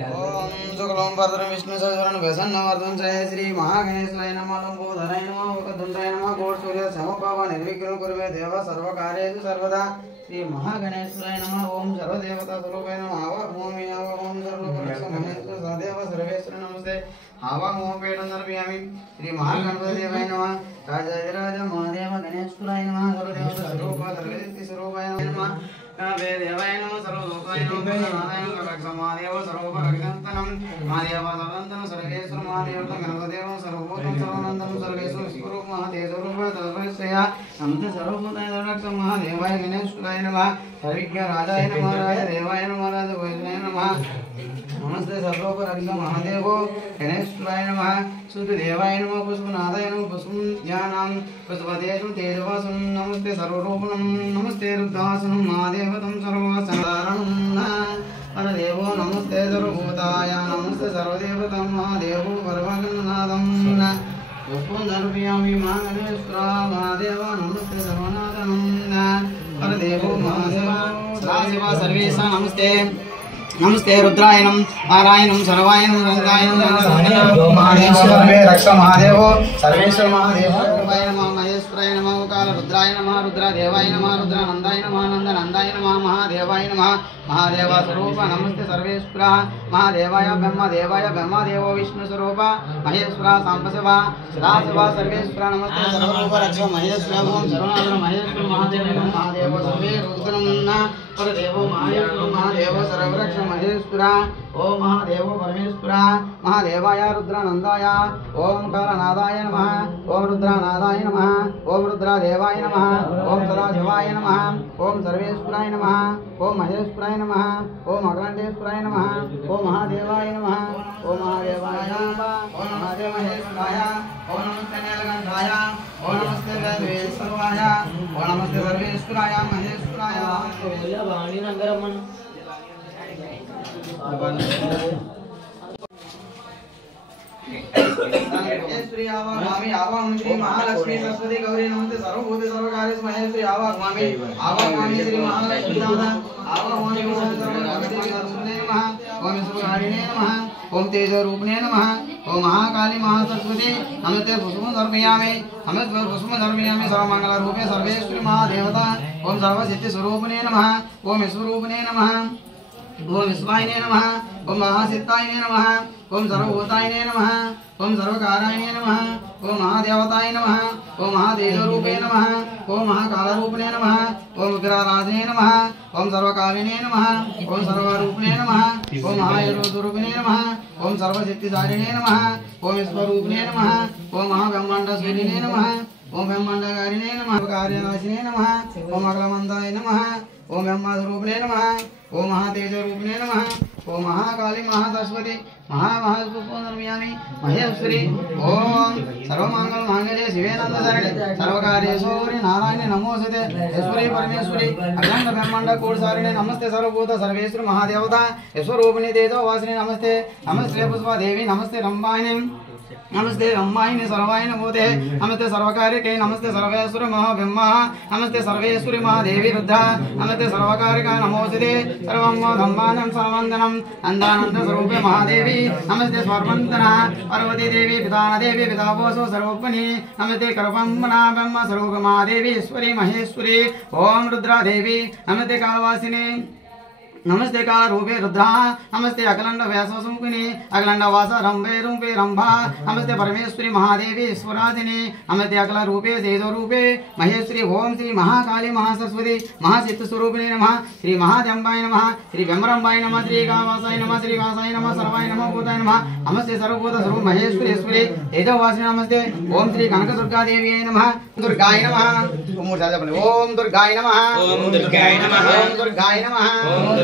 ओम शुक्लं भद्रं विष्णु सहस्रं प्रसन्नवरदं जय श्री महागणेशाय नमः लंबोदराय नमः वक्रतुण्डाय नमः घोरसूर्य समप्रभ निर्विघ्नं कुरु देव सर्वकार्येषु सर्वदा श्री महागणेशाय नमः ओम सर्वदेवता स्वरूपाय नमः ओम ओम सर्वपरमेश्वर सदेव सर्वेश्वर नमस्ते हावा ओम पेटं दर्पयामि श्री महागणपति देवाय नमः राजाधिराज महादेव गणेशाय नमः सर्वदेवता स्वरूप सर्वशक्ति स्वरूपाय नमः देवाय नमः सर्वलोकाय नमः नारायण महादेव सर्वोपरक्षन्तनं महादेव सर्वन्तनं सर्वेश्वर महादेव गणपतिदेव सर्वभूतं सर्वानन्दं सर्वेश्वर स्वरूप महादेव स्वरूप तदपरिश्रया नमः सर्वभूताय रक्ष महादेवाय गणेशाय नमः सर्वज्ञ राजाय नमः राज देवाय नमः राज वैष्णवाय नमः नमस्ते सर्वोपरक्ष महादेव गणेशाय नमः शुद्ध देवाय नमः पुष्पनादाय नमः पुष्पं ज्ञानं पुष्पदेशं तेजवासं नमस्ते सर्वरूपं नमस्ते रुद्रासनं महादेवतं सर्वसाधारणं परदेवो नमस्ते सर्वभूताय नमस्ते सर्वदेवतं महादेवो परमगणनाथं पुष्पं दर्पयामि महादेव नमस्ते सर्वनाथनं परदेवो महादेव सदाशिव सर्वेषां नमस्ते नमस्ते रुद्रायणं नारायणं सर्वायणं रंगायणं महादेव रक्ष महादेव सर्वेश्वर महादेव रूपाय नमः महेश्वराय नमः काल रुद्राय नमः रुद्रदेवाय नमः रुद्रानंदाय नमः नंदनंदाय नमः महादेवाय नमः महादेव स्वरूप नमस्ते सर्वेश्वर महादेवाय ब्रह्मदेव विष्णु स्वरूप महेश्वर सांबशिव सदाशिव सर्वेश्वर नमस्ते सर्वरूप रक्ष महेश्वर ओम सर्वनाथ महेश्वर महादेव महादेव सर्वे रुद्रं परदेवो महादेव सर्वरक्ष महेश्वर ओम महादेव परमेश्वर महादेवाय रुद्रानंदाय ओम कालनादाय नमः ओम रुद्रानादाय नमः ओम रुद्रदेवाय नमः ओम सदाशिवाय नमः ओम सर्वेश्वराय नमः ओम महेश्वराय नमः ओम अखंडेश्वराय नमः ओम महादेवाय नमः ओम महादेवाय नमः ओम महादेव महेश्वराय ओम नमस्ते नीलकंठाय ओम नमस्ते सर्वेश्वराय ओम नमस्ते सर्वेश्वराय महेश्वराय वाणी नगरमन श्री आवाहयामि आवाहयामि श्री महालक्ष्मी सरस्वती गौरी नमस्ते सर्वभूत सर्वकार्येषु महेश्वरी आवाहयामि श्री महालक्ष्मी आवाहयामि ओम सर्वभगवती सरस्वती नमः ओम सुरारिणे नमः ओम तेजरूपिणे नमः ओम महाकाली महासरस्वती नमस्ते पुष्पं दर्पयामि सर्वमंगलरूपे सर्वेश्वरी महादेवता ओम सर्वसिद्धि स्वरूपिणे नमः ओम विश्वरूपिणे नमः ओम विश्वायने नमः ओम महासिद्धायने नमः ओम सर्वभूतायने नमः ओम सर्वकारायणे नमः ओम महादेवताय नमः ओम महातेजरूपे नमः ओम महाकालरूपिणे नमः ओम उग्राराधने नमः ओम सर्वकालिने नमः ओम सर्वरूपिणे नमः ओम महायुरूपिणे नमः ओम सर्वसिद्धिसारिणे नमः ओम ईश्वरूपिणे नमः ओम महाब्रह्माण्डस्वरिणे नमः ओम ब्रह्माण्डकारिणे नमः कार्यनाशिने नमः ओम अखिलमन्दाय नमः ओम ब्रह्मस्वरूपिणे नमः ओम महातेजरूपिणे नमः ओम महाकाली महासरस्वती महापुष्पं महेश्वरी ओम सर्वमंगल मांगल्ये शिवे नंदशरणे सर्वकार्येषु नारायणे नमोस्तुते ईश्वरी परमेश्वरी अखंड ब्रह्मांड कोटिसारिणे नमस्ते सर्वभूत सर्वेश्वर महादेवता ईश्वरूपिणी तेजोवासिनी नमस्ते नमस्ते पुष्पादेवी नमस्ते रंभायिनी नमस्ते रम्मायिनी सर्वायिनी भूते नमस्ते सर्वकार्यके नमस्ते सर्वेश्वर महाब्रह्मा नमस्ते सर्वेश्वरी महादेवी रुद्रा नमस्ते सर्वकार्यका नमोस्तुते सर्वं धम्मानं सर्ववन्दनं नन्दानन्द स्वरूपे महादेवी नमस्ते स्वर्वन्दना पार्वती देवी पितानदेवी पितापोषो सर्वोपनि नमस्ते कर्पम्बना ब्रह्म स्वरूप महादेवी ईश्वरी महेश्वरी ओम रुद्रा देवी नमस्ते कालवासिनी नमस्ते काल रूपे रुद्रा नमस्ते अखिलंड व्याससुमुखिनी अखिलंड वास रंभे रूपे रंभा नमस्ते परमेश्वरी महादेवी ईश्वराधिनी नमस्ते अखिल रूपे तेजो रूपे महेश्वरी ओम श्री महाकाली महासरस्वती महासिद्ध स्वरूपिणी नमः श्री महादेवाय नमः श्री ब्रह्मरंभाय नमः श्री कावासाय नमः श्री कासाय नमः सर्वाय नमः भूताय नमः नमस्ते सर्वभूत सर्व महेश्वरी ईश्वरी तेजोवासिनी नमस्ते ओम श्री कनक दुर्गा देवी नमः दुर्गाय नमः ओम दुर्गाय नमः ओम दुर्गाय नमः ओम दुर्गाय नमः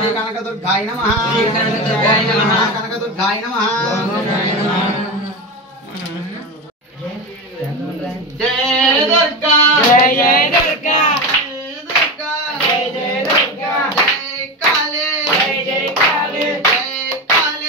श्री कनक दुर्गाय नमः कनक दुर्गाय नमः जय दुर्गा जय दुर्गा जय जय दुर्गा जय काले जय काले जय काले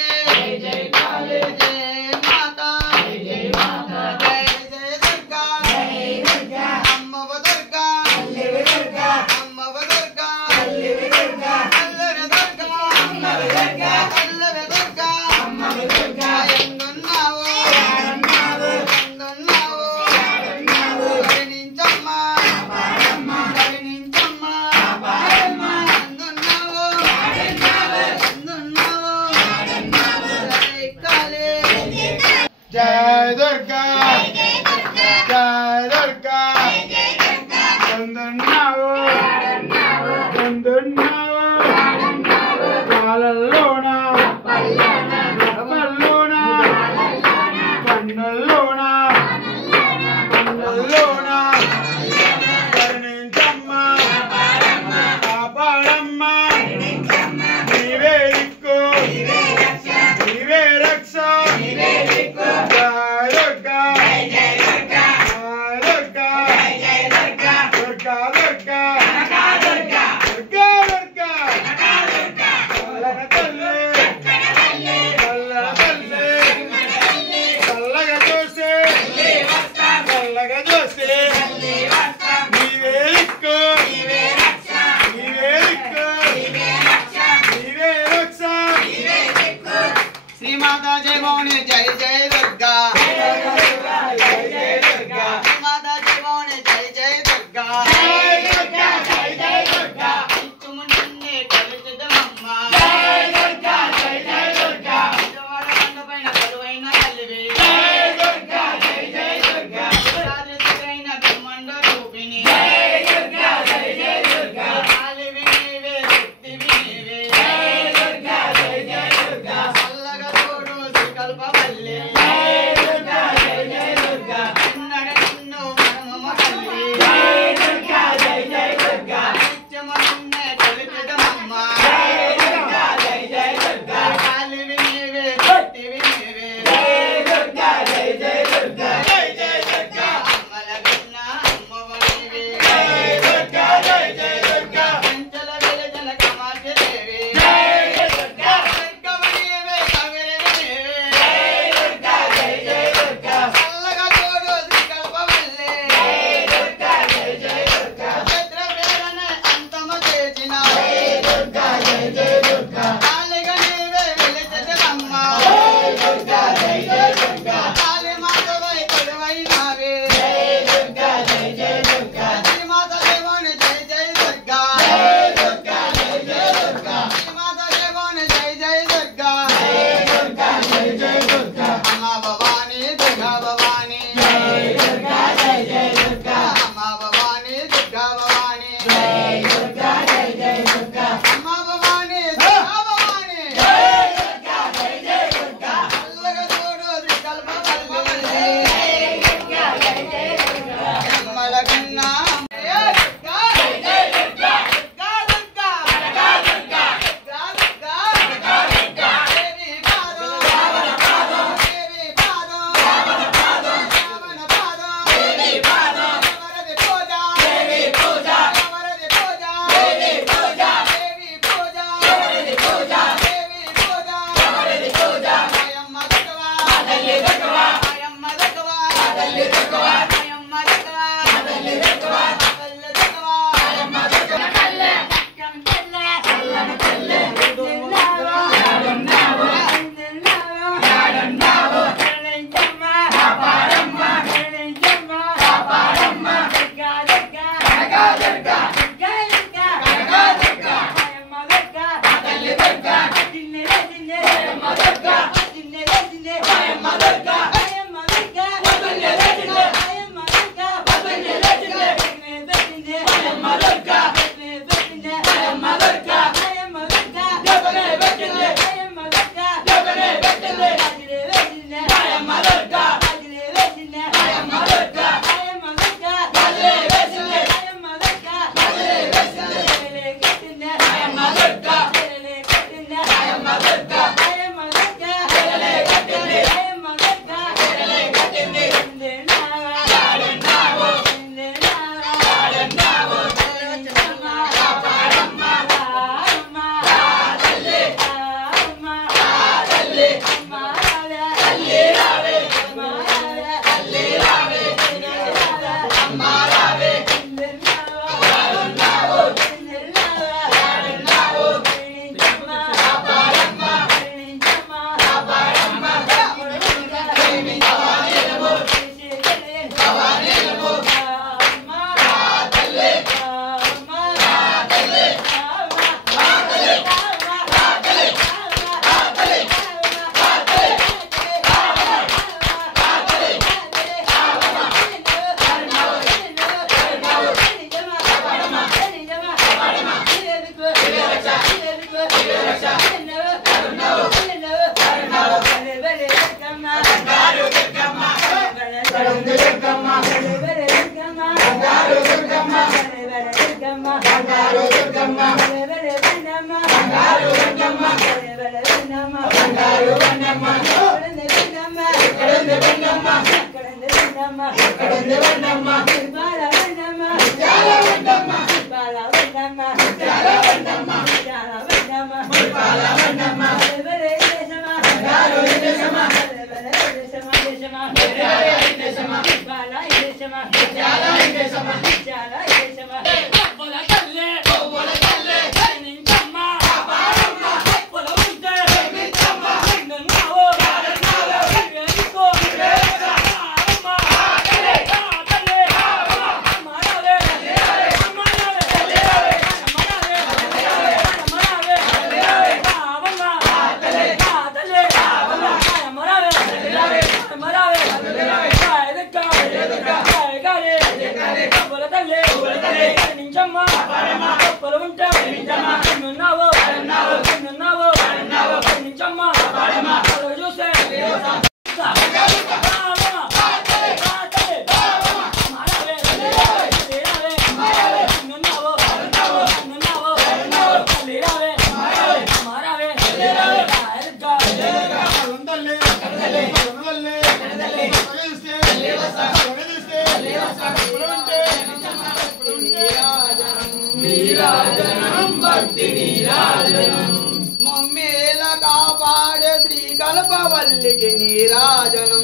తల్లికి నీరాజనం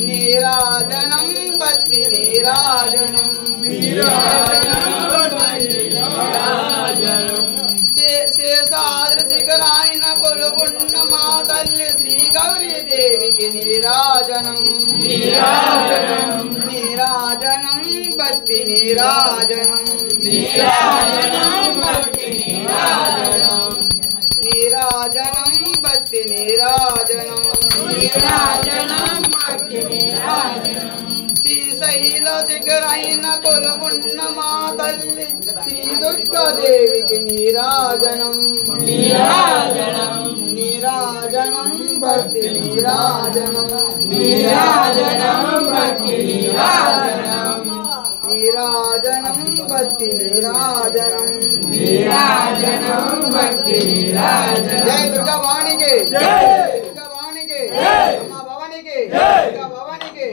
నీరాజనం భక్తి నీరాజనం శేషాద్రి శిఖరాయన కొలుపున్న మా తల్లి శ్రీ గౌరీ దేవికి నీరాజనం నీరాజనం భక్తి నీరాజనం నీరాజనం భక్తి నీరాజనం శ్రీశైల శిఖరైన కొలుమున్న మా తల్లి శ్రీ దుర్గాదేవికి నీరాజనం నీరాజనం భక్తి నీరాజనం నీరాజనం భక్తి నీరాజనం భక్తి జై దుర్గా భవానికి జై దుర్గా భవానికి అమ్మ భవానికి దుర్గా భవానికి